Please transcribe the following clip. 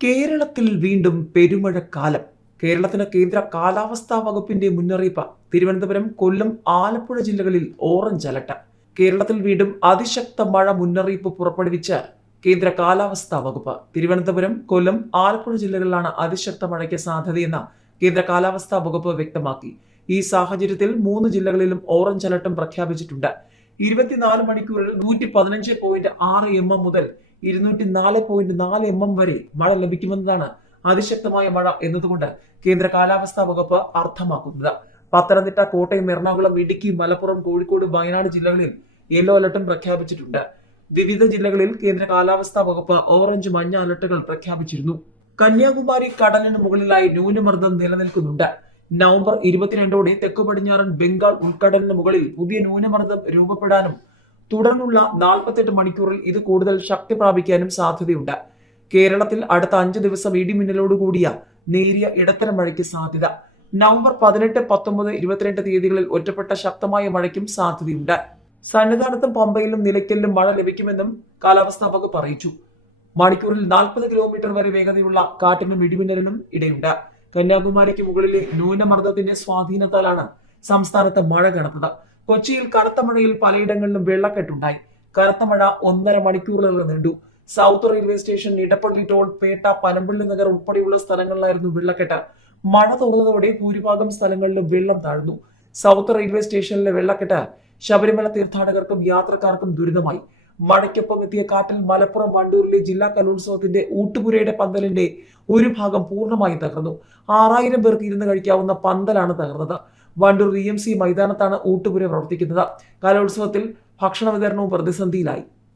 കേരളത്തിൽ വീണ്ടും പെരുമഴക്കാലം. കേരളത്തിന് കേന്ദ്ര കാലാവസ്ഥാ വകുപ്പിന്റെ മുന്നറിയിപ്പ്. തിരുവനന്തപുരം കൊല്ലം ആലപ്പുഴ ജില്ലകളിൽ ഓറഞ്ച് അലർട്ട് കേരളത്തിൽ വീണ്ടും അതിശക്ത മഴ മുന്നറിയിപ്പ് പുറപ്പെടുവിച്ച് കേന്ദ്ര കാലാവസ്ഥാ വകുപ്പ്. തിരുവനന്തപുരം കൊല്ലം ആലപ്പുഴ ജില്ലകളിലാണ് അതിശക്ത മഴയ്ക്ക് സാധ്യതയെന്ന് കേന്ദ്ര കാലാവസ്ഥാ വകുപ്പ് വ്യക്തമാക്കി. ഈ സാഹചര്യത്തിൽ മൂന്ന് ജില്ലകളിലും ഓറഞ്ച് അലർട്ടും പ്രഖ്യാപിച്ചിട്ടുണ്ട്. ഇരുപത്തിനാല് മണിക്കൂറിൽ നൂറ്റി പതിനഞ്ച് പോയിന്റ് ആറ് എം എം മുതൽ ഇരുന്നൂറ്റി നാല് പോയിന്റ് നാല് എം എം വരെ മഴ ലഭിക്കുമെന്നതാണ് അതിശക്തമായ മഴ എന്നതുകൊണ്ട് കേന്ദ്ര കാലാവസ്ഥാ വകുപ്പ് അർത്ഥമാക്കുന്നത്. പത്തനംതിട്ട കോട്ടയം എറണാകുളം ഇടുക്കി മലപ്പുറം കോഴിക്കോട് വയനാട് ജില്ലകളിൽ യെല്ലോ അലർട്ടും പ്രഖ്യാപിച്ചിട്ടുണ്ട്. വിവിധ ജില്ലകളിൽ കേന്ദ്ര കാലാവസ്ഥാ വകുപ്പ് ഓറഞ്ച് മഞ്ഞ അലർട്ടുകൾ പ്രഖ്യാപിച്ചിരുന്നു. കന്യാകുമാരി കടലിന് മുകളിലായി ന്യൂനമർദ്ദം നിലനിൽക്കുന്നുണ്ട്. നവംബർ ഇരുപത്തിരണ്ടോടെ തെക്കു പടിഞ്ഞാറൻ ബംഗാൾ ഉൾക്കടലിന് മുകളിൽ പുതിയ ന്യൂനമർദ്ദം രൂപപ്പെടാനും തുടർന്നുള്ള നാൽപ്പത്തെട്ട് മണിക്കൂറിൽ ഇത് കൂടുതൽ ശക്തി പ്രാപിക്കാനും സാധ്യതയുണ്ട്. കേരളത്തിൽ അടുത്ത അഞ്ച് ദിവസം ഇടിമിന്നലോടുകൂടിയ നേരിയ ഇടത്തരം മഴയ്ക്ക് സാധ്യത. നവംബർ പതിനെട്ട് പത്തൊമ്പത് ഇരുപത്തിരണ്ട് തീയതികളിൽ ഒറ്റപ്പെട്ട ശക്തമായ മഴയ്ക്കും സാധ്യതയുണ്ട്. സന്നിധാനത്തും പമ്പയിലും നിലയ്ക്കലിലും മഴ ലഭിക്കുമെന്നും കാലാവസ്ഥാ വകുപ്പ് അറിയിച്ചു. മണിക്കൂറിൽ നാൽപ്പത് കിലോമീറ്റർ വരെ വേഗതയുള്ള കാറ്റിനും ഇടിമിന്നലിനും ഇടയുണ്ട്. കന്യാകുമാരിക്ക് മുകളിലെ ന്യൂനമർദ്ദത്തിന്റെ സ്വാധീനത്താലാണ് സംസ്ഥാനത്ത് മഴ കനത്തത്. കൊച്ചിയിൽ കനത്ത മഴയിൽ പലയിടങ്ങളിലും വെള്ളക്കെട്ടുണ്ടായി കനത്ത മഴ ഒന്നര മണിക്കൂറിലുള്ള നീണ്ടു. South railway station Edappally toll Petta Panampilly Nagar ഉൾപ്പെടെയുള്ള സ്ഥലങ്ങളിലായിരുന്നു വെള്ളക്കെട്ട്. മഴ തുറന്നതോടെ ഭൂരിഭാഗം സ്ഥലങ്ങളിലും വെള്ളം താഴ്ന്നു. സൗത്ത് റെയിൽവേ സ്റ്റേഷനിലെ വെള്ളക്കെട്ട് ശബരിമല തീർത്ഥാടകർക്കും യാത്രക്കാർക്കും ദുരിതമായി. മഴയ്ക്കൊപ്പം എത്തിയ കാറ്റിൽ മലപ്പുറം വണ്ടൂരിലെ ജില്ലാ കലോത്സവത്തിന്റെ ഊട്ടുപുരയുടെ പന്തലിന്റെ ഒരു ഭാഗം പൂർണമായും തകർന്നു. ആറായിരം പേർക്ക് ഇരുന്ന് കഴിക്കാവുന്ന പന്തലാണ് തകർന്നത്. വണ്ടൂർ വി എം സി മൈതാനത്താണ് ഊട്ടുപുര പ്രവർത്തിക്കുന്നത്. കലോത്സവത്തിൽ ഭക്ഷണ വിതരണവും പ്രതിസന്ധിയിലായി.